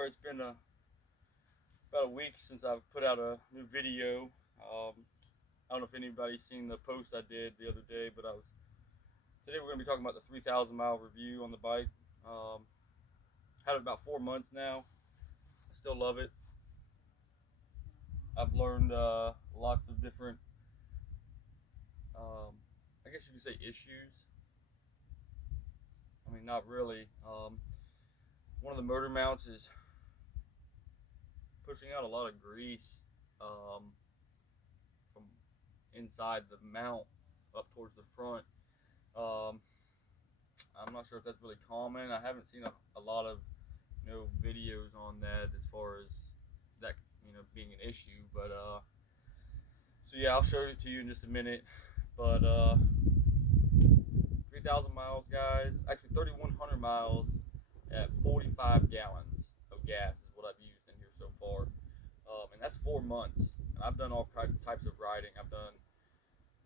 sorry it's been about a week since I've put out a new video. I don't know if anybody's seen the post I did the other day, but today we're going to be talking about the 3,000 mile review on the bike. Um, Had it about 4 months now. I still love it. I've learned lots of different, um, I guess you could say, issues. I mean, not really. One of the motor mounts is pushing out a lot of grease from inside the mount up towards the front. Um, I'm not sure if that's really common. I haven't seen a lot of videos on that as far as that being an issue. But so yeah, I'll show it to you in just a minute. But 3,000 miles, guys. Actually, 3,100 miles at 45 gallons of gas is what I've used in here so far, and that's 4 months. And I've done all types of riding. I've done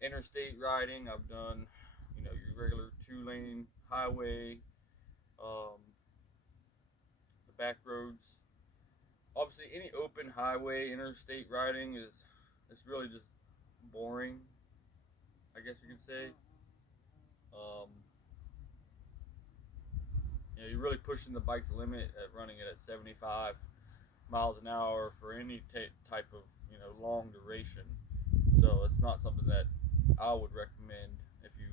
interstate riding. I've done your regular 2-lane highway, um, the back roads. Obviously, any open highway interstate riding is it's really just boring, I guess you could say. Um, you're really pushing the bike's limit at running it at 75 miles an hour for any type of long duration. So it's not something that I would recommend if you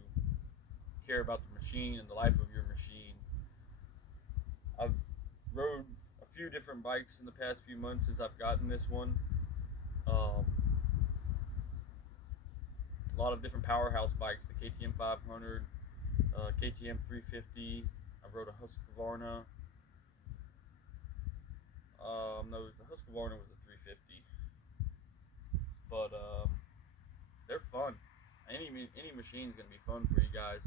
care about the machine and the life of your machine. I've rode a few different bikes in the past few months since I've gotten this one. A lot of different powerhouse bikes, the KTM 500, KTM 350. I rode a Husqvarna. No, the Husqvarna was a 350. But they're fun. Any machine's gonna be fun for you guys.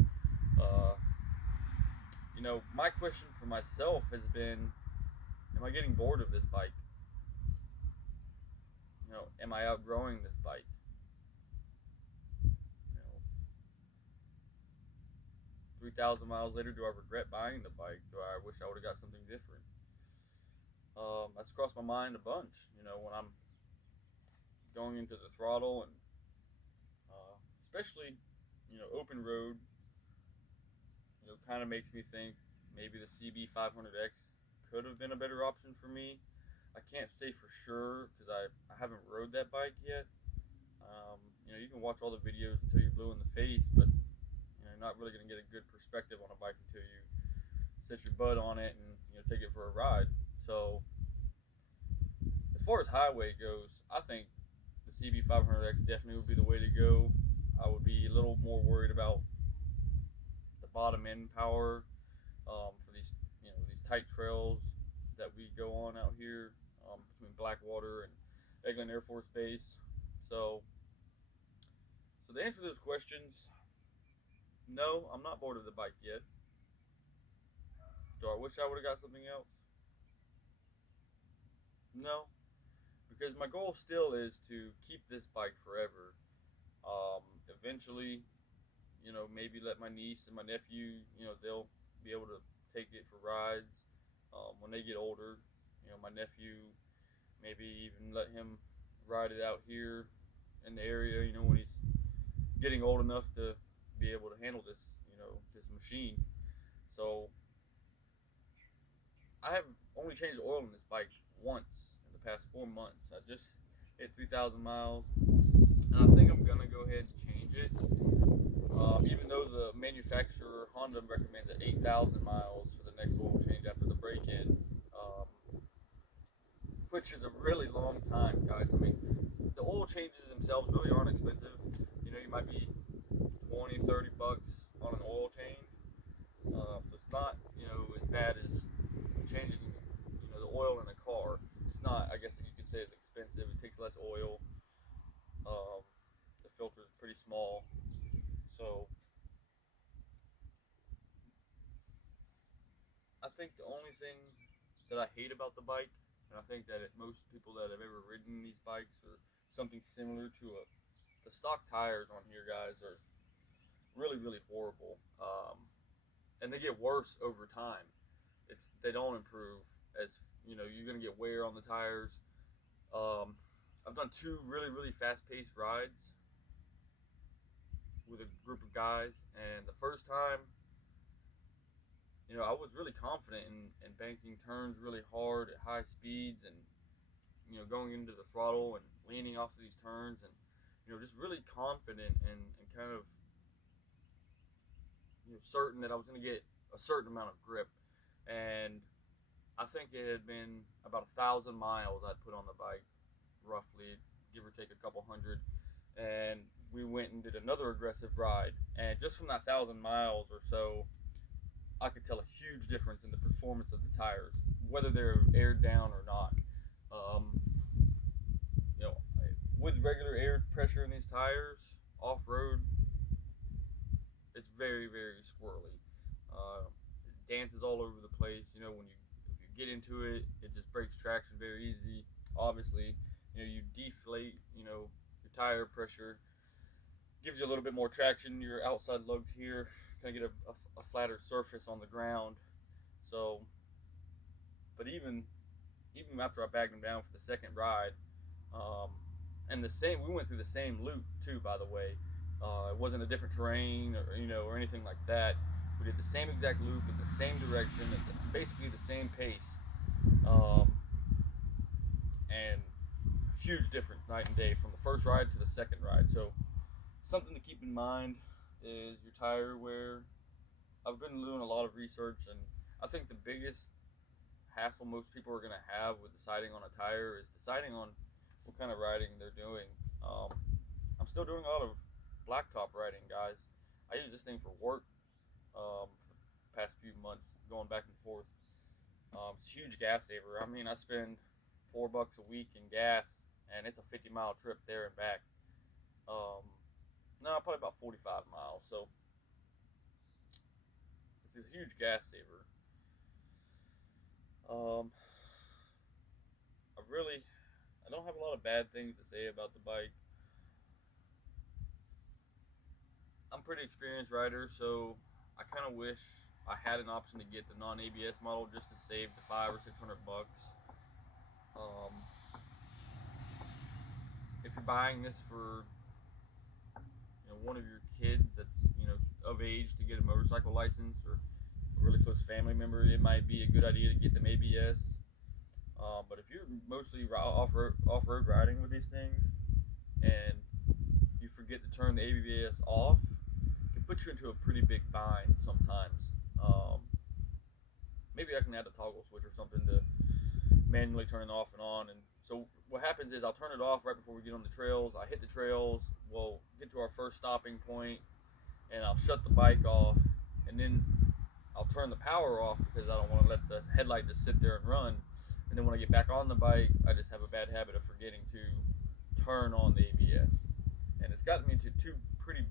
My question for myself has been, am I getting bored of this bike? Am I outgrowing this bike? 3,000 miles later, do I regret buying the bike? Do I wish I would have got something different? That's crossed my mind a bunch. When I'm going into the throttle and especially open road, kind of makes me think maybe the CB 500X could have been a better option for me. I can't say for sure because I haven't rode that bike yet. You can watch all the videos until you're blue in the face, but you're not really going to get a good perspective on a bike until you set your butt on it and take it for a ride. So as far as highway goes, I think the CB 500X definitely would be the way to go. I would be a little more worried about the bottom end power for these tight trails that we go on out here between Blackwater and Eglin Air Force Base. So to answer those questions, no, I'm not bored of the bike yet. Do I wish I would have got something else? No, because my goal still is to keep this bike forever. Eventually, maybe let my niece and my nephew, they'll be able to take it for rides when they get older. My nephew, maybe even let him ride it out here in the area, when he's getting old enough to be able to handle this machine. So I have only changed the oil in this bike once in the past 4 months. I just hit 3,000 miles, and I think I'm gonna go ahead and change it. Even though the manufacturer Honda recommends at 8,000 miles for the next oil change after the break-in, which is a really long time, guys. I mean, the oil changes themselves really aren't expensive. You might be 20, 30 bucks on an oil change. So it's not, as bad as changing, the oil in a car. It's not, I guess you could say, it's expensive. It takes less oil. The filter is pretty small. So I think the only thing that I hate about the bike, and I think that most people that have ever ridden these bikes or something similar to the stock tires on here, guys, are really, really horrible. And they get worse over time. They don't improve as you're gonna get wear on the tires. Um, I've done two really fast-paced rides with a group of guys, and the first time, I was really confident in banking turns really hard at high speeds, and going into the throttle and leaning off of these turns, and just really confident and kind of certain that I was going to get a certain amount of grip. And I think it had been about 1,000 miles I'd put on the bike, roughly, give or take a couple hundred. And we went and did another aggressive ride. And just from that 1,000 miles or so, I could tell a huge difference in the performance of the tires, whether they're aired down or not. Um, you know, with regular air pressure in these tires, off road, it's very squirrely. It dances all over the place. When if you get into it, it just breaks traction very easy. Obviously, you deflate. Your tire pressure gives you a little bit more traction. Your outside lugs here kind of get a flatter surface on the ground. So, but even after I bagged them down for the second ride, um, and we went through the same loop too, by the way. It wasn't a different terrain or anything like that. We did the same exact loop in the same direction at basically the same pace, um, and huge difference night and day from the first ride to the second ride. So something to keep in mind is your tire wear. I've been doing a lot of research, and I think the biggest hassle most people are going to have with deciding on a tire is deciding on what kind of riding they're doing. I'm still doing a lot of blacktop riding, guys. I use this thing for work, for the past few months, going back and forth. It's a huge gas saver. I mean, I spend $4 a week in gas, and it's a 50-mile trip there and back. Um, no, probably about 45 miles. So it's a huge gas saver. Um, I don't have a lot of bad things to say about the bike. I'm a pretty experienced rider, so I kind of wish I had an option to get the non-ABS model just to save the $500 or $600. Um, if you're buying this for one of your kids that's of age to get a motorcycle license, or a really close family member, it might be a good idea to get them ABS. But if you're mostly off-road riding with these things, and you forget to turn the ABS off, it can put you into a pretty big bind sometimes. Maybe I can add a toggle switch or something to manually turn it off and on. And so what happens is I'll turn it off right before we get on the trails. I hit the trails, we'll get to our first stopping point, and I'll shut the bike off, and then I'll turn the power off because I don't want to let the headlight just sit there and run. And then when I get back on the bike, I just have a bad habit of forgetting to turn on the ABS. And it's gotten me into two pretty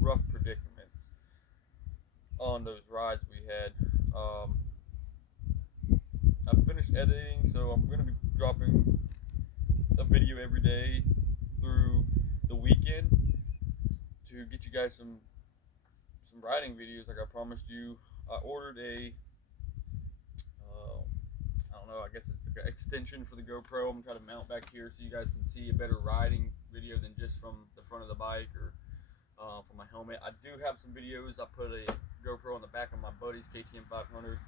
rough predicaments on those rides we had. I've finished editing, so I'm going to be dropping a video every day through the weekend to get you guys some riding videos like I promised you. I ordered I don't know, I guess it's an extension for the GoPro. I'm going to try to mount back here so you guys can see a better riding video than just from the front of the bike or from my helmet. I do have some videos. I put a GoPro on the back of my buddy's KTM 500.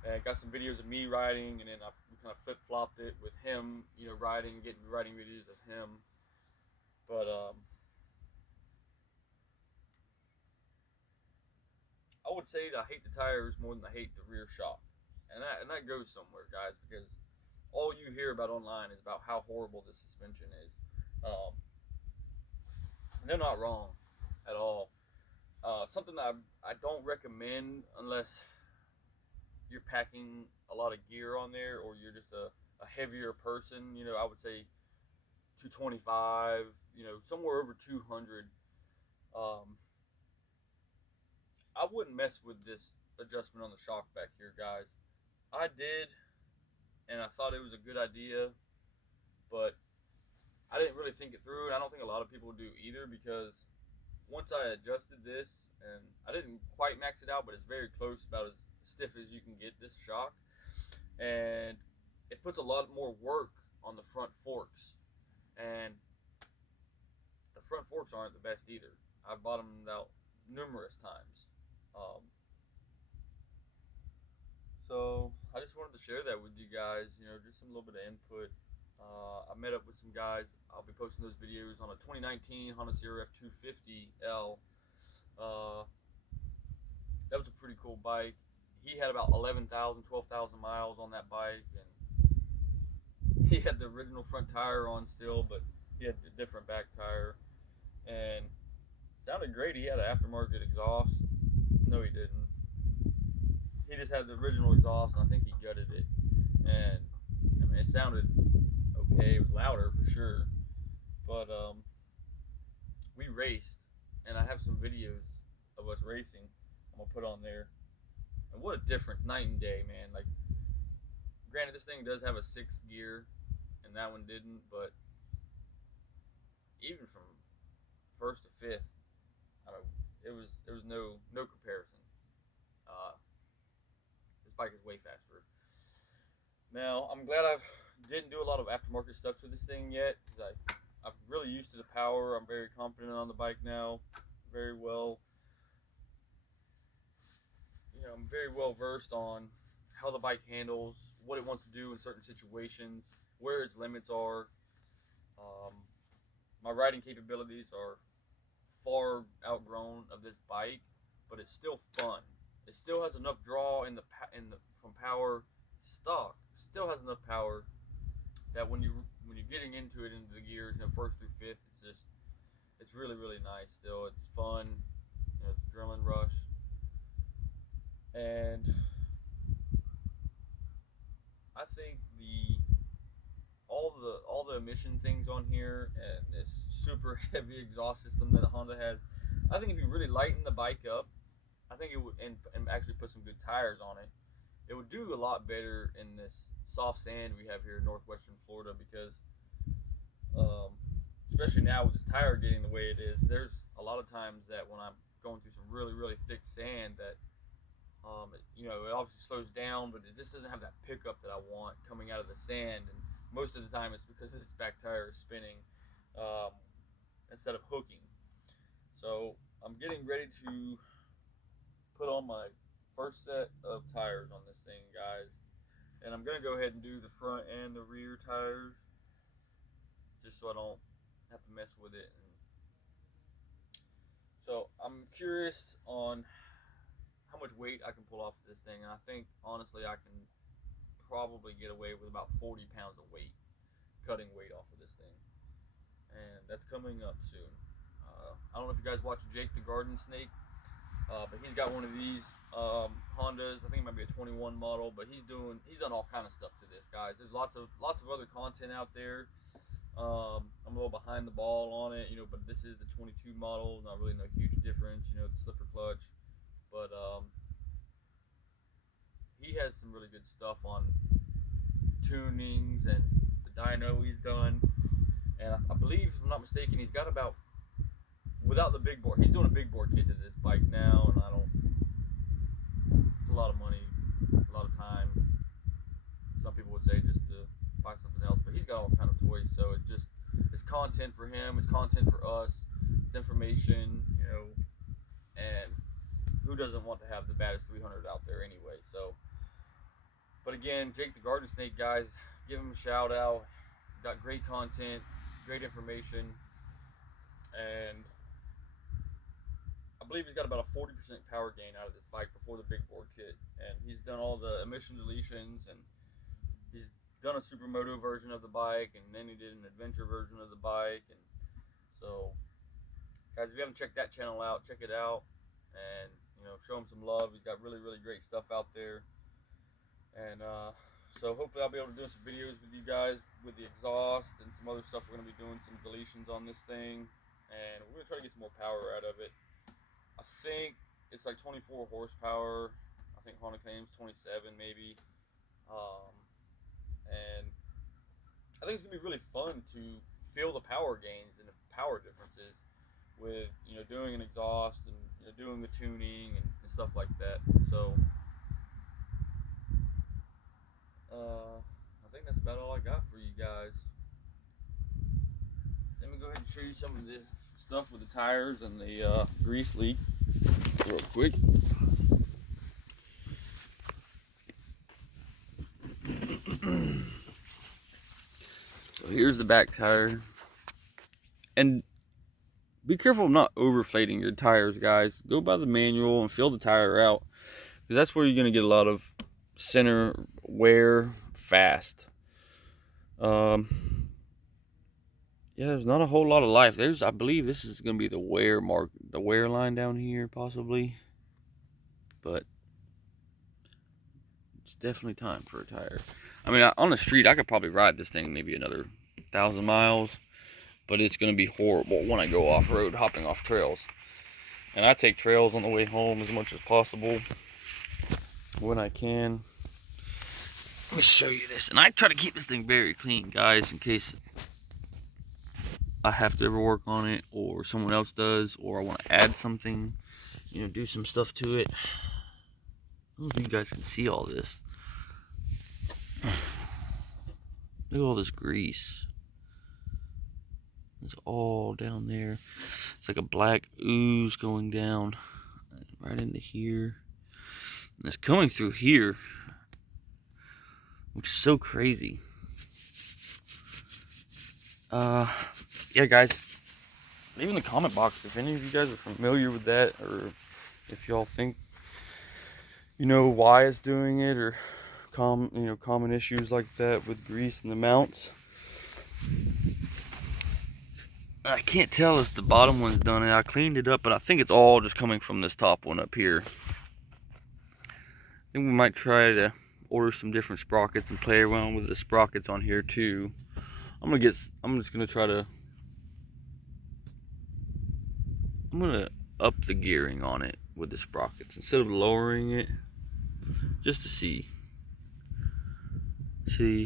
And got some videos of me riding, and then we kind of flip-flopped it with him, riding, getting riding videos of him. But I would say that I hate the tires more than I hate the rear shock, and that goes somewhere, guys, because all you hear about online is about how horrible the suspension is. And they're not wrong at all. Something that I don't recommend unless you're packing a lot of gear on there, or you're just a heavier person. I would say 225, somewhere over 200. I wouldn't mess with this adjustment on the shock back here, guys. I did, and I thought it was a good idea, but I didn't really think it through, and I don't think a lot of people do either, because once I adjusted this, and I didn't quite max it out, but it's very close, about as stiff as you can get this shock, and it puts a lot more work on the front forks, and the front forks aren't the best either. I've bottomed out numerous times. Um, so I just wanted to share that with you guys. Just some little bit of input. I met up with some guys. I'll be posting those videos on a 2019 Honda CRF 250L. Uh, that was a pretty cool bike. He had about 11,000, 12,000 miles on that bike, and he had the original front tire on still, but he had a different back tire, and sounded great. He had an aftermarket exhaust. No, he didn't. He just had the original exhaust, and I think he gutted it. And I mean, it sounded okay. It was louder for sure, but we raced, and I have some videos of us racing. I'm gonna put on there, and what a difference, night and day, man. Like, granted, this thing does have a 6th gear, and that one didn't, but even from first to fifth, I mean, it was no comparison. Uh, this bike is way faster. Now, I'm glad I didn't do a lot of aftermarket stuff to this thing yet, because I'm really used to the power. I'm very confident on the bike now, very well. I'm very well versed on how the bike handles, what it wants to do in certain situations, where its limits are. Um, my riding capabilities are far outgrown of this bike, but it's still fun. It still has enough draw from power stock. It still has enough power that when you're getting into the gears, first through fifth, it's really really nice. Still, it's fun. It's adrenaline rush, and I think all the emission things on here and this super heavy exhaust system that Honda has, I think if you really lighten the bike up, I think it would and actually put some good tires on it, it would do a lot better in this soft sand we have here in northwestern Florida, because especially now with this tire getting the way it is, there's a lot of times that when I'm going through some really really thick sand that it obviously slows down, but it just doesn't have that pickup that I want coming out of the sand. And most of the time it's because this back tire is spinning instead of hooking. So I'm getting ready to put on my first set of tires on this thing, guys. And I'm going to go ahead and do the front and the rear tires, just so I don't have to mess with it. So I'm curious on how much weight I can pull off of this thing. And I think, honestly, I can probably get away with about 40 pounds of weight, cutting weight off of this thing. And that's coming up soon. I don't know if you guys watch Jake the Garden Snake, but he's got one of these Hondas. I think it might be a 21 model, but he's done all kind of stuff to this, guys. There's lots of other content out there. I'm a little behind the ball on it, but this is the 22 model. Not really no huge difference, the slipper clutch. But he has some really good stuff on tunings and the dyno he's done. And I believe, if I'm not mistaken, he's got about, without the big bore, he's doing a big bore kit to this bike now, and it's a lot of money, a lot of time. Some people would say just to buy something else, but he's got all kind of toys, so it's content for him, it's content for us, it's information, and who doesn't want to have the baddest 300 out there anyway? So, but again, Jake the Garden Snake, guys, give him a shout out. He's got great content, great information, and I believe he's got about a 40% power gain out of this bike before the big bore kit. And he's done all the emission deletions, and he's done a supermoto version of the bike, and then he did an adventure version of the bike. And so, guys, if you haven't checked that channel out, check it out, and show him some love. He's got really really great stuff out there. And so hopefully I'll be able to do some videos with you guys with the exhaust and some other stuff. We're going to be doing some deletions on this thing, and we're going to try to get some more power out of it. I think it's like 24 horsepower. I think Honda claims 27 maybe. And I think it's going to be really fun to feel the power gains and the power differences with doing an exhaust and doing the tuning and stuff like that. So I think about all I got for you guys. Let me go ahead and show you some of the stuff with the tires and the grease leak real quick. So here's the back tire. And be careful of not overflating your tires, guys. Go by the manual and fill the tire out, because that's where you're going to get a lot of center wear fast. Yeah, there's not a whole lot of life. I believe this is going to be the wear mark, the wear line down here, possibly. But it's definitely time for a tire. I mean, on the street, I could probably ride this thing maybe another 1,000 miles. But it's going to be horrible when I go off-road, hopping off trails. And I take trails on the way home as much as possible when I can. Let me show you this. And I try to keep this thing very clean, guys, in case I have to ever work on it, or someone else does, or I want to add something, you know, do some stuff to it. I don't know if you guys can see all this. Look at all this grease. It's all down there. It's like a black ooze going down right into here. And it's coming through here, which is so crazy. Yeah, guys, leave in the comment box if any of you guys are familiar with that, or if y'all think, you know, why it's doing it, or common issues like that with grease in the mounts. I can't tell if the bottom one's done it. I cleaned it up, but I think it's all just coming from this top one up here. I think we might try to order some different sprockets and play around with the sprockets on here too. I'm just gonna up the gearing on it with the sprockets instead of lowering it, just to see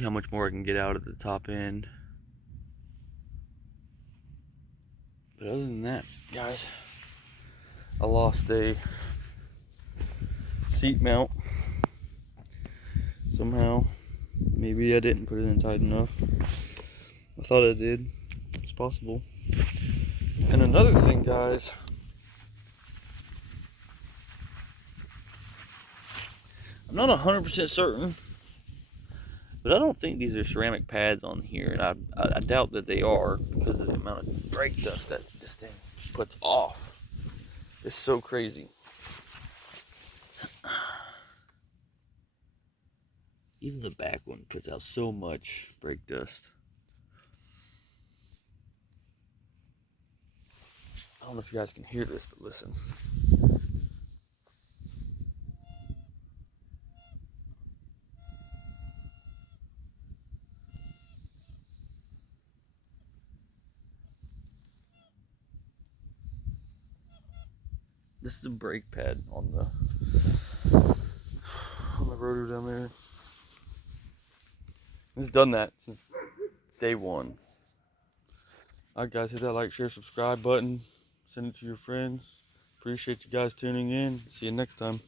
how much more I can get out at the top end. But other than that, guys, I lost a seat mount somehow. Maybe I didn't put it in tight enough. I thought I did. It's possible. And another thing, guys, I'm not 100% certain, but I don't think these are ceramic pads on here, and I doubt that they are, because of the amount of brake dust that this thing puts off. It's so crazy. Even the back one puts out so much brake dust. I don't know if you guys can hear this, but listen. This is the brake pad on the rotor down there. It's done that since day one. Alright, guys, hit that like, share, subscribe button. Send it to your friends. Appreciate you guys tuning in. See you next time.